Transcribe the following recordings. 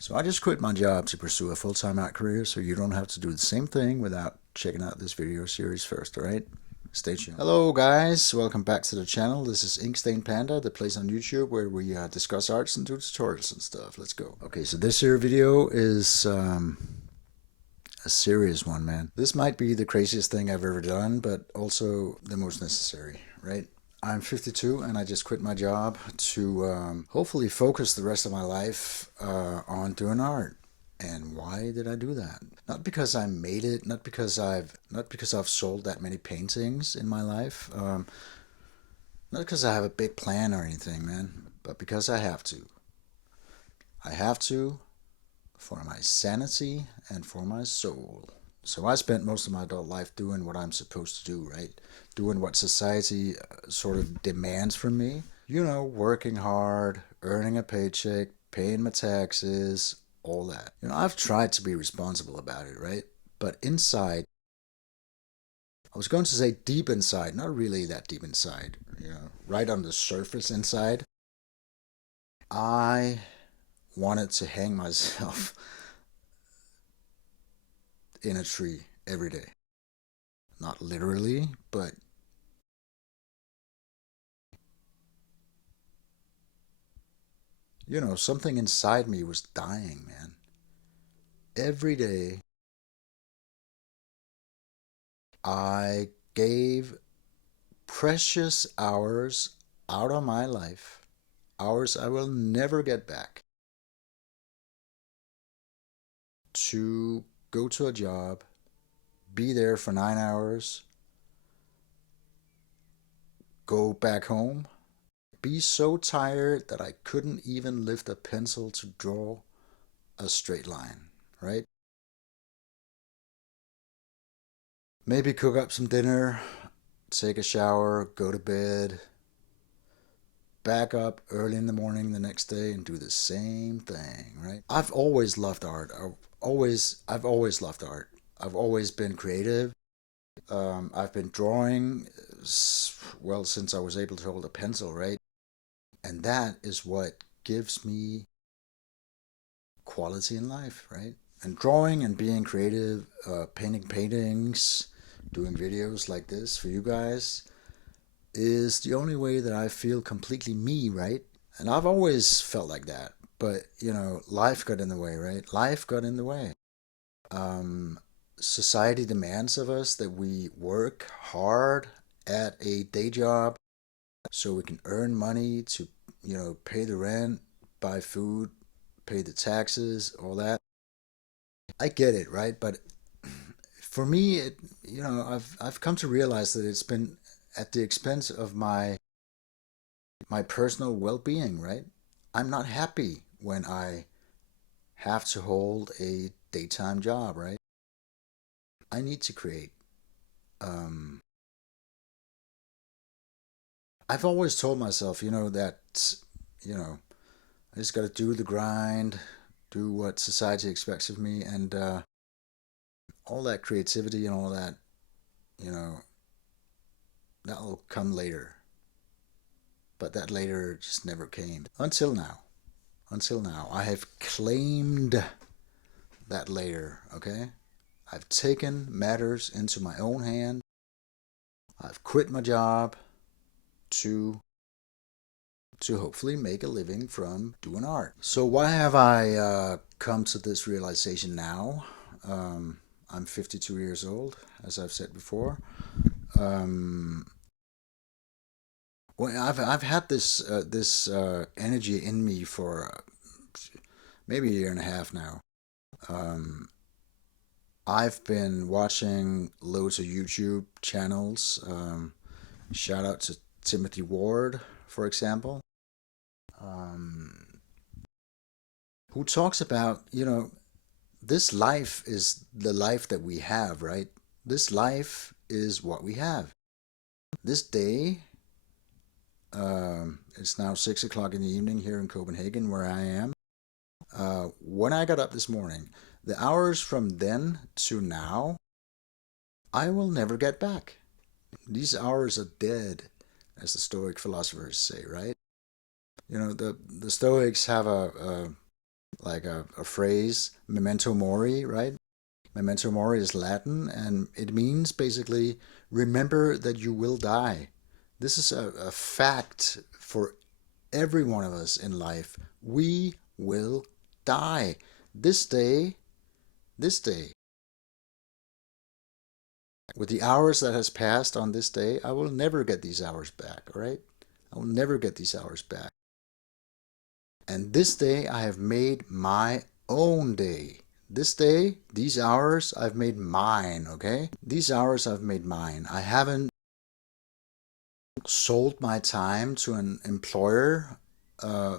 So I just quit my job to pursue a full-time art career so you don't have to do the same thing without checking out this video series first, alright? Stay tuned. Hello guys, welcome back to the channel. This is InkStainedPanda, the place on YouTube where we discuss arts and do tutorials and stuff. Let's go. Okay, so this here video is a serious one, man. This might be the craziest thing I've ever done, but also the most necessary, right? I'm 52 and I just quit my job to hopefully focus the rest of my life on doing art. And why did I do that? Not because I made it, not because I've sold that many paintings in my life, not because I have a big plan or anything, man, but because I have to. I have to for my sanity and for my soul. So I spent most of my adult life doing what I'm supposed to do, right? Doing what society sort of demands from me. You know, working hard, earning a paycheck, paying my taxes, all that. You know, I've tried to be responsible about it, right? But inside, I was going to say deep inside, not really that deep inside, you know, right on the surface inside, I wanted to hang myself in a tree every day. Not literally, but you know, something inside me was dying, man. Every day I gave precious hours out of my life, hours I will never get back, to go to a job, be there for 9 hours, go back home, be so tired that I couldn't even lift a pencil to draw a straight line, right? Maybe cook up some dinner, take a shower, go to bed, back up early in the morning the next day and do the same thing, right? I've always loved art. I've always loved art. I've always been creative. I've been drawing, well, since I was able to hold a pencil, right? And that is what gives me quality in life, right? And drawing and being creative, painting paintings, doing videos like this for you guys is the only way that I feel completely me, right? And I've always felt like that. But, you know, life got in the way, right? Life got in the way. Um, Society demands of us that we work hard at a day job so we can earn money to, you know, pay the rent, buy food, pay the taxes, all that. I get it, right? But for me, you know, I've come to realize that it's been at the expense of my personal well-being, right? I'm not happy when I have to hold a daytime job, right? I need to create. Um, I've always told myself, you know, that, you know, I just got to do the grind, do what society expects of me, and all that creativity and all that, you know, that'll come later. But that later just never came. Until now. Until now. I have claimed that later, okay? I've taken matters into my own hand. I've quit my job to hopefully make a living from doing art. So why have I come to this realization now? I'm 52 years old, as I've said before. Um, well, I've had this energy in me for maybe a year and a half now. Um, I've been watching loads of YouTube channels. Shout out to Timothy Ward, for example, um, who talks about, you know, this life is the life that we have, right? This life is what we have. This day, it's now 6 o'clock in the evening here in Copenhagen, where I am. When I got up this morning, the hours from then to now, I will never get back. These hours are dead, as the Stoic philosophers say, right? You know, the Stoics have like a phrase, memento mori, right? Memento mori is Latin, and it means basically remember that you will die. This is a fact for every one of us in life. We will die. This day, this day, with the hours that has passed on this day, I will never get these hours back, all right? I will never get these hours back. And this day I have made my own day. This day, these hours, I've made mine, okay? These hours I've made mine. I haven't sold my time to an employer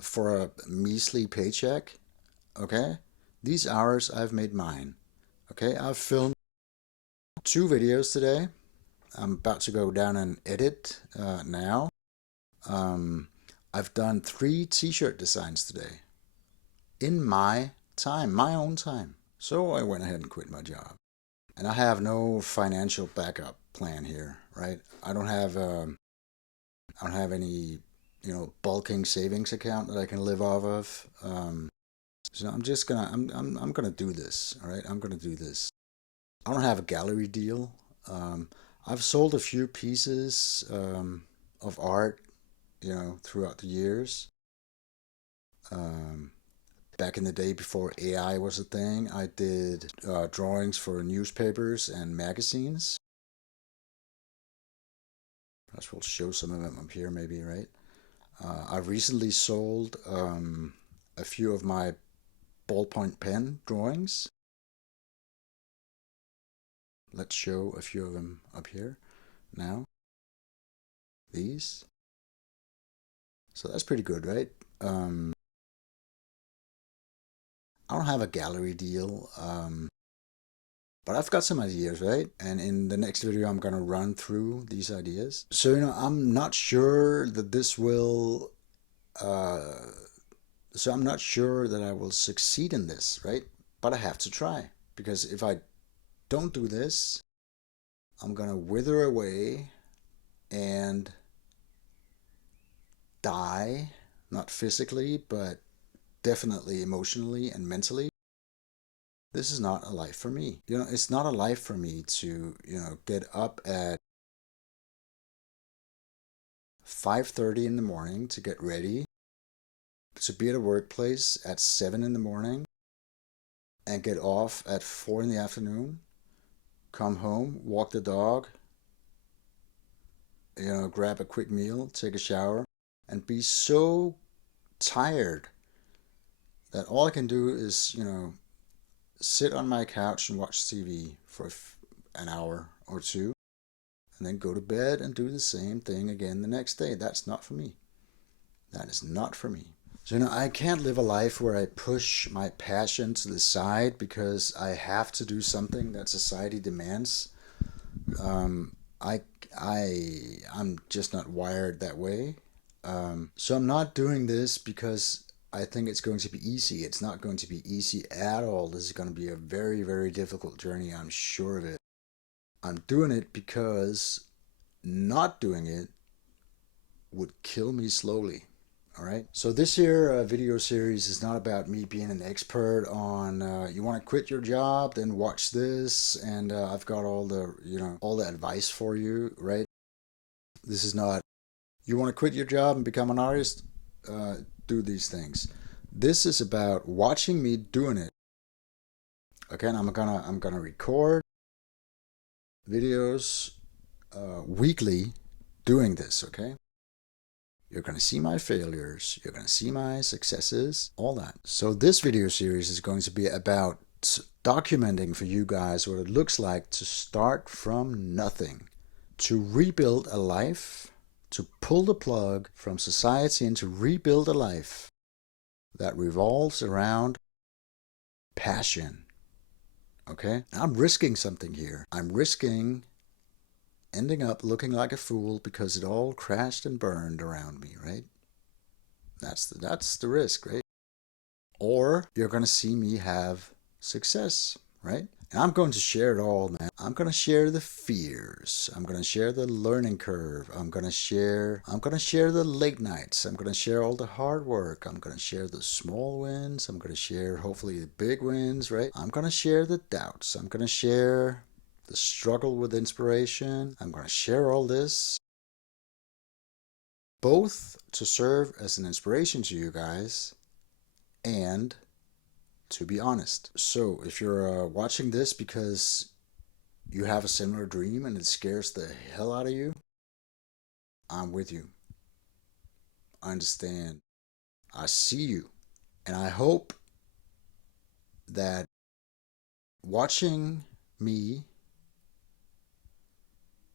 for a measly paycheck, okay? These hours I've made mine, okay? I've filmed 2 videos today. I'm about to go down and edit now. Um, I've done 3 t-shirt designs today in my time, my own time. So I went ahead and quit my job. And I have no financial backup plan here, right? I don't have any, bulking savings account that I can live off of. So I'm just gonna I'm gonna do this, all right? I'm gonna do this. I don't have a gallery deal. I've sold a few pieces of art, throughout the years. Um, Back in the day before AI was a thing, I did drawings for newspapers and magazines. I will show some of them up here, maybe, right? I've recently sold a few of my ballpoint pen drawings. Let's show a few of them up here now. These. So that's pretty good, right? I don't have a gallery deal, but I've got some ideas, right? And in the next video, I'm gonna run through these ideas. So, I'm not sure that this will, so I'm not sure that I will succeed in this, right? But I have to try, because if I don't do this, I'm gonna wither away and die, not physically, but definitely emotionally and mentally. This is not a life for me. It's not a life for me to, get up at 5:30 in the morning to get ready, to be at a workplace at 7 in the morning, and get off at 4 in the afternoon, come home, walk the dog, grab a quick meal, take a shower, and be so tired that all I can do is, sit on my couch and watch TV for an hour or two, and then go to bed and do the same thing again the next day. That's not for me. That is not for me. So, I can't live a life where I push my passion to the side because I have to do something that society demands. Um, I, I'm just not wired that way. So I'm not doing this because I think it's going to be easy. It's not going to be easy at all. This is going to be a very, very difficult journey. I'm sure of it. I'm doing it because not doing it would kill me slowly. All right. So this here video series is not about me being an expert on you want to quit your job, then watch this, and I've got all the all the advice for you. Right. This is not you want to quit your job and become an artist. Do these things. This is about watching me doing it. Okay, and I'm gonna record videos weekly doing this. Okay. You're going to see my failures. You're going to see my successes, all that. So this video series is going to be about documenting for you guys what it looks like to start from nothing, to rebuild a life, to pull the plug from society and to rebuild a life that revolves around passion. Okay? I'm risking something here. I'm risking ending up looking like a fool because it all crashed and burned around me, right? That's the risk, right? Or you're going to see me have success, right? And I'm going to share it all, man. I'm going to share the fears. I'm going to share the learning curve. I'm going to share the late nights. I'm going to share all the hard work. I'm going to share the small wins. I'm going to share hopefully the big wins, right? I'm going to share the doubts. I'm going to share the struggle with inspiration. I'm going to share all this both to serve as an inspiration to you guys and to be honest. So if you're watching this because you have a similar dream and it scares the hell out of you, I'm with you. I understand. I see you. And I hope that watching me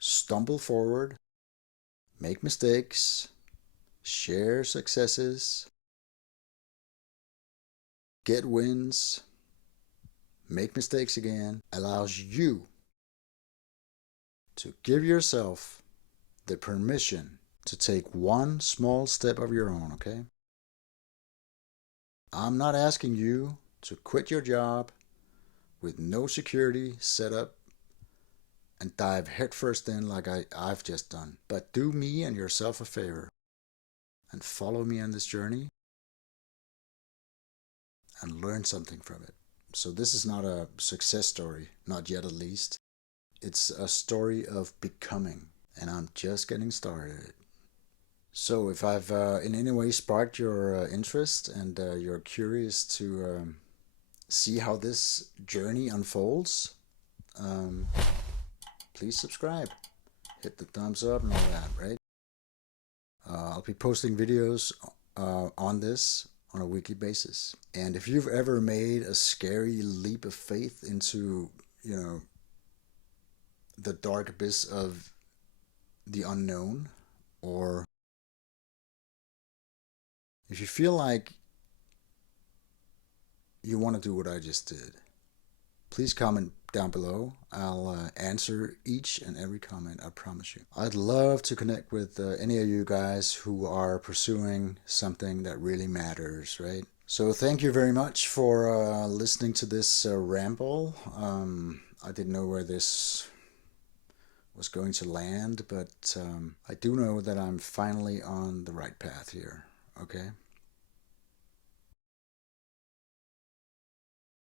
stumble forward, make mistakes, share successes, get wins, make mistakes again, allows you to give yourself the permission to take one small step of your own, okay? I'm not asking you to quit your job with no security set up and dive headfirst in like I've just done. But do me and yourself a favor and follow me on this journey and learn something from it. So this is not a success story, not yet at least. It's a story of becoming, and I'm just getting started. So if I've in any way sparked your interest and you're curious to see how this journey unfolds, um, please subscribe, hit the thumbs up and all that, right? I'll be posting videos on this on a weekly basis. And if you've ever made a scary leap of faith into, you know, the dark abyss of the unknown, or if you feel like you want to do what I just did, please comment down below. I'll answer each and every comment, I promise you. I'd love to connect with any of you guys who are pursuing something that really matters, right? So thank you very much for listening to this ramble. I didn't know where this was going to land, but I do know that I'm finally on the right path here, okay?